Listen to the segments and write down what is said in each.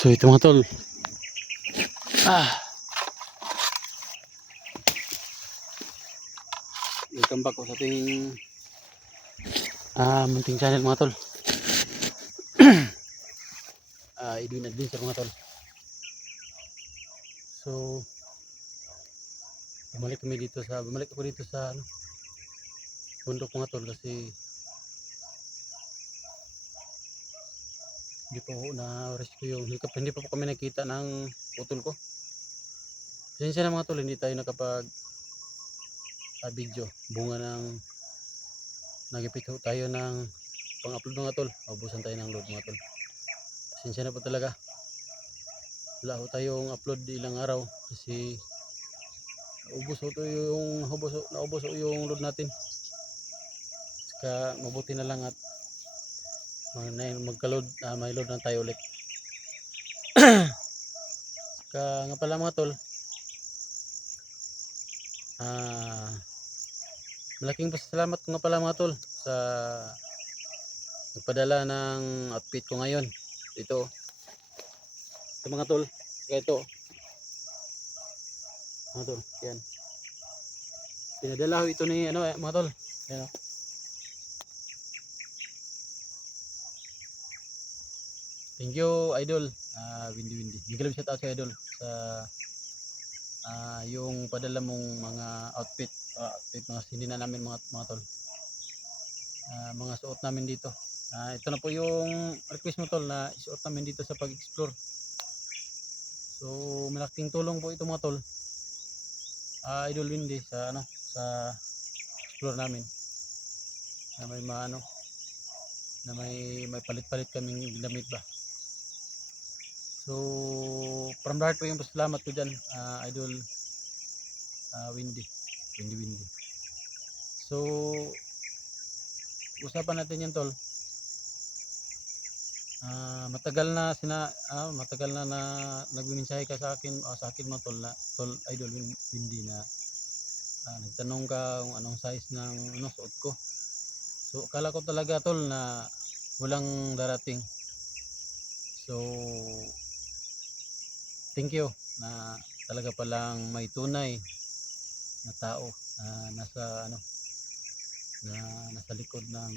So ito mga tol. Welcome back sa ating munting channel mga tol. Edwin Adventure mga tol. So bumalik ako dito sa bundok mga tol kasi hindi po na rescue yung hikap, hindi pa po kami nakita ng utol ko. Pasensya na mga tol, hindi tayo nakapag video. Bunga ng nagipit tayo ng pang-upload mga tol. Ubusan tayo ng load mga tol. Pasensya na po talaga. Wala ho tayong upload ilang araw kasi naubos yung load natin. Saka mabuti na lang at magka-load, may load na tayo ulit. Saka nga pala mga tol, malaking pasalamat ko nga pala mga tol sa nagpadala ng outfit ko ngayon. Ito mga tol, ito mga tol, yan. Pinadala ko ito ni mga tol. Yan, thank you idol, Windy. Bigyan shout out sa idol sa yung padala mong mga outfit mga sinina namin mga tol. Mga suot namin dito. Ito na po yung request mo tol na isuot namin dito sa pag-explore. So malaking tulong po ito mga tol. Idol Windy sa sa explore namin. Na may na may palit-palit kaming damit ba. So from the heart po yung pasalamat ko dyan, idol Windy. So usapan natin yan tol. Matagal na nagmimensahe ka sa akin mga tol na tol idol Windy na nagtanong ka kung anong size ng suot ko. So akala ko talaga tol na walang darating. So thank you na talaga palang may tunay na tao nasa nasa likod ng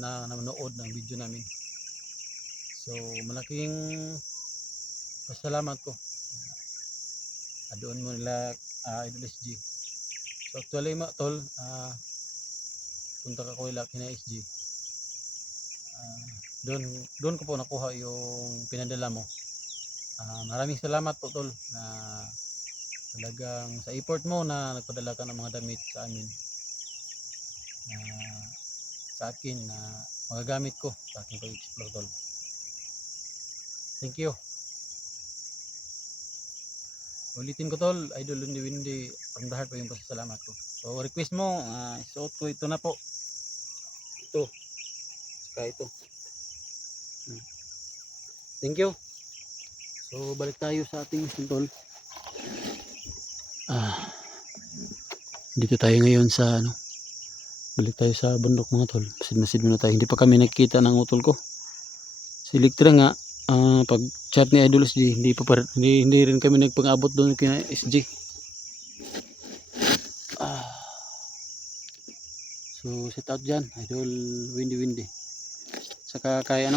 nanonood ng video namin. So malaking pasalamat ko. Doon mo nila Idol SG. So actually tol, punta ka ko kina SG. Doon ko po nakuha yung pinadala mo. Maraming salamat po tol na talagang sa effort mo na nagpadala ka ng mga damit sa amin. Sa akin na magagamit ko sa aking pag-explore tol. Thank you. Ulitin ko tol, idol Windy, from the heart po yung pasasalamat ko. So request mo, isuot ko ito na po. Ito. Saka ito. Thank you. So balik tayo sa ating tol. Dito tayo ngayon sa balik tayo sa bundok mga tol. Masid muna tayo. Hindi pa kami nakikita ng utol ko. Si Electra nga, pag chat ni Idol SG, hindi rin kami nagpang-abot doon kina SG. So shout out dyan, Idol Windy. Saka kay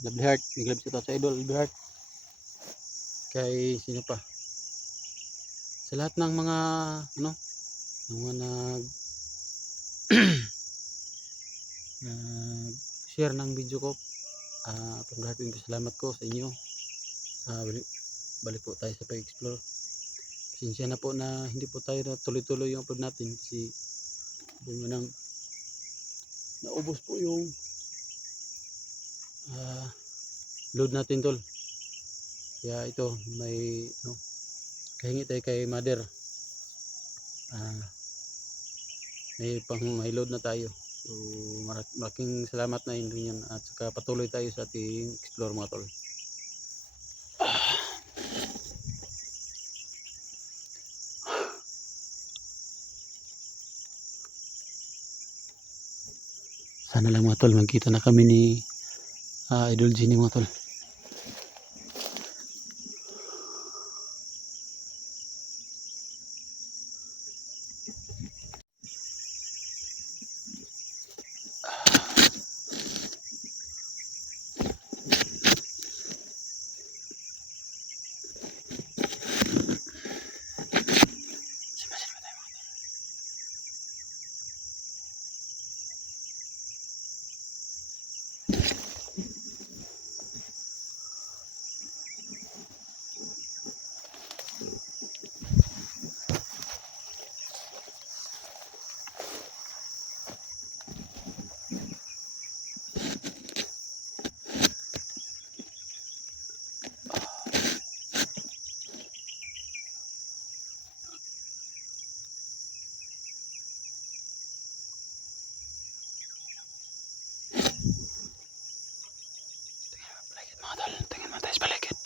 Lovely Heart, big shout out sa Idol Lovely Heart. Kay sino pa? Sa lahat ng mga share ng video ko, from the heart yung salamat ko sa inyo. Balik po tayo sa pag-explore. Pasensya na po na hindi po tayo na tuloy-tuloy yung upload natin kasi bunga nang naubos po yung load natin tol. Kaya ito may kahingi tayo kay mother, may load na tayo. So malaking salamat na yun yan at saka patuloy tayo sa ating explore mga tol. Sana lang mga tol magkita na kami ni Idol Genie mga tol. Mga tol, tingin mo tayo sa paligid.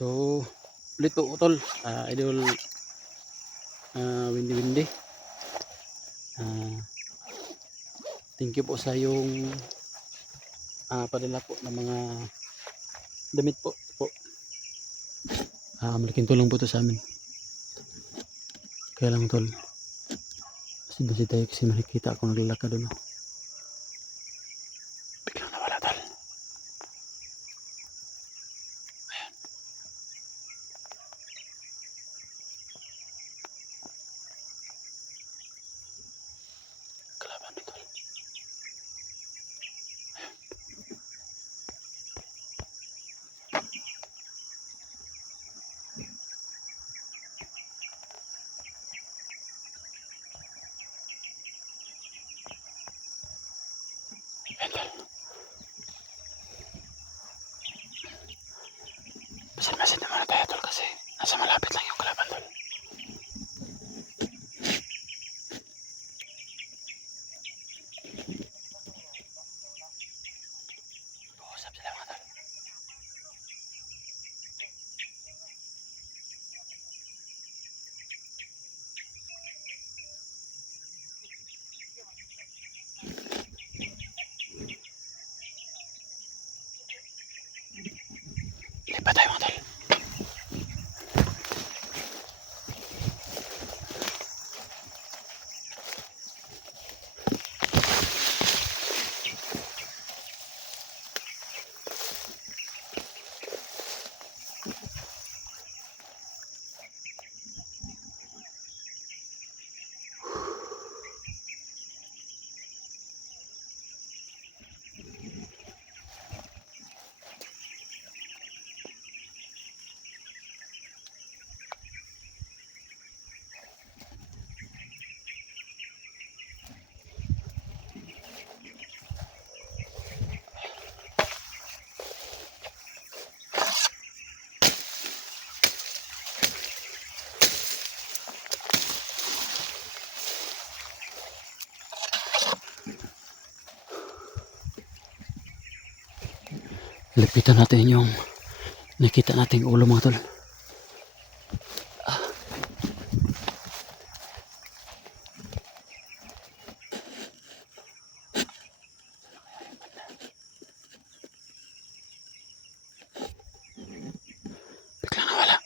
So, ulit po tol, idol Windy Windy. Thank you po sa yung padala po ng mga damit po. Malaking tulong po to sa amin. Kaya lang tol, kasi tayo kasi makikita ako naglalakad doon. Biglang nawala tol. Ayan. Kalaban ni tol. Masin-masin naman tayo tol kasi nasa malapit lang yung kalaban tol. Usap sila mga tol. Lipat tayo mga tol. Lipitan natin yung nakita nating ulo mga tol. Biglang nawala.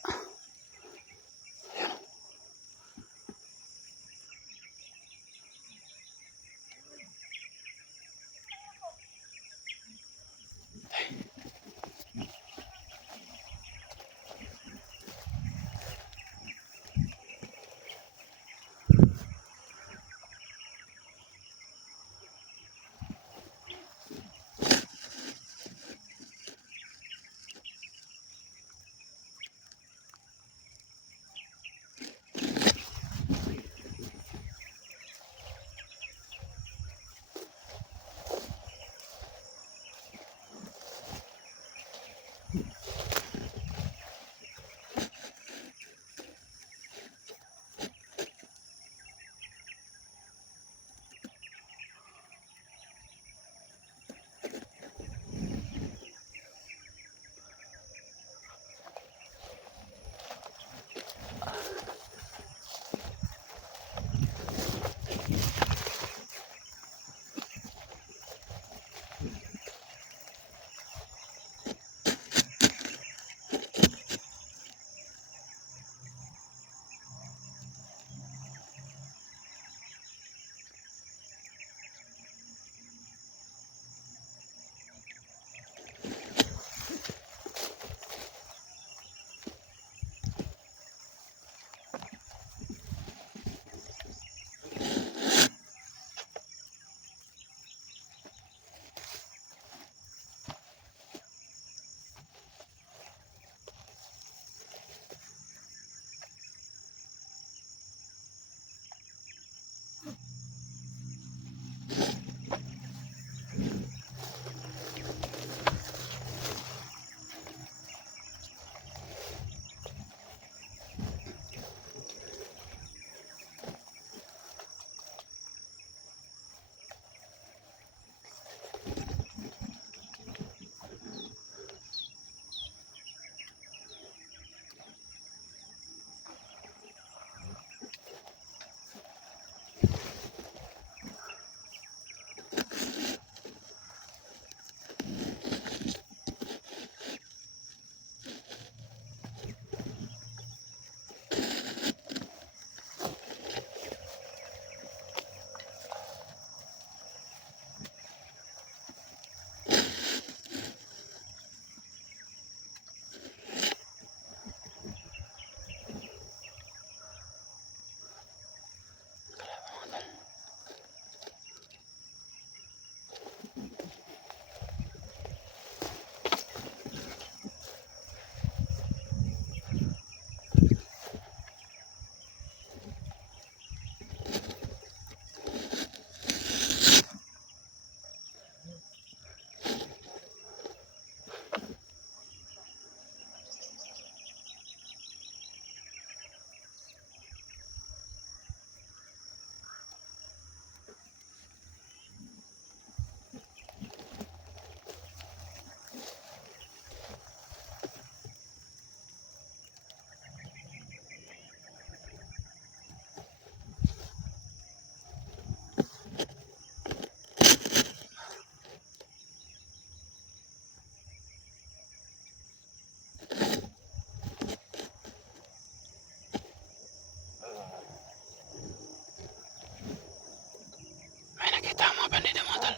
bandida mga tol.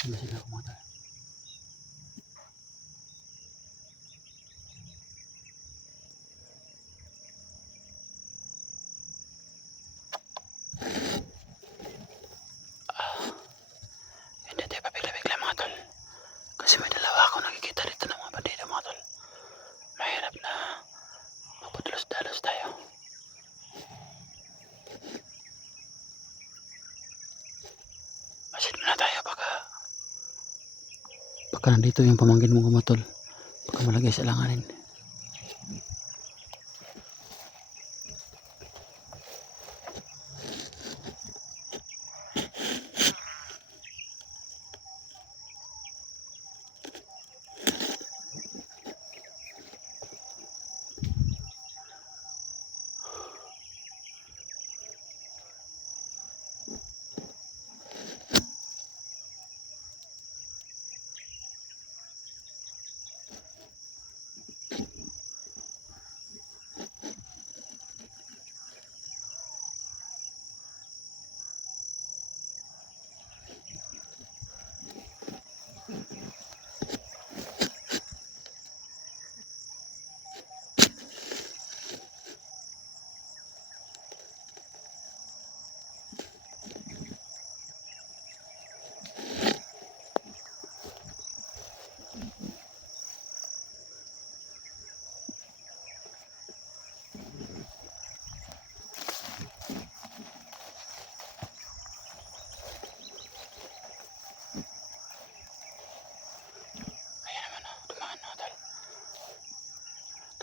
Sila ako mga tol. Hindi tayo pabigla-bigla mga tol. Kasi may dalawa ako nakikita dito ng mga bandida mga tol. Mahirap na mapudalos-dalos tayo. Masid muna tayo baka nandito yung pamangkin mo mga tol. Baka malagay sa langanin.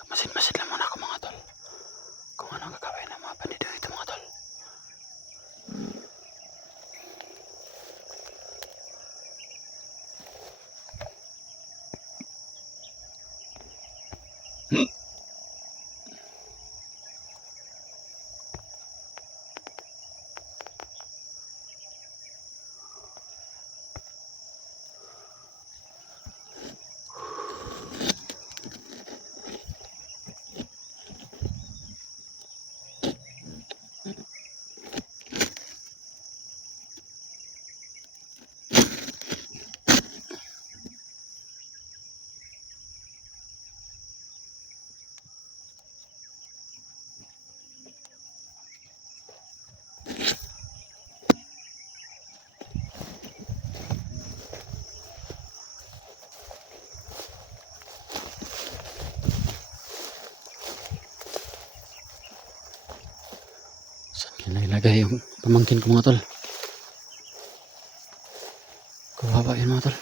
Masid-masid lang muna ako mga tol. Kung anong gagawin ng mga bandido ito mga tol. Saan nilagay yung pamangkin ko mga tol? Kawawa yun mga tol.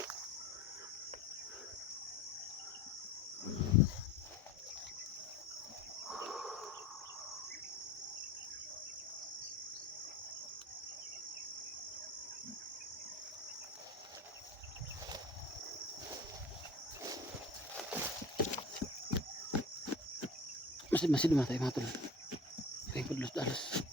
Masid-masid naman tayo mga tol. Tayo padalos-dalos.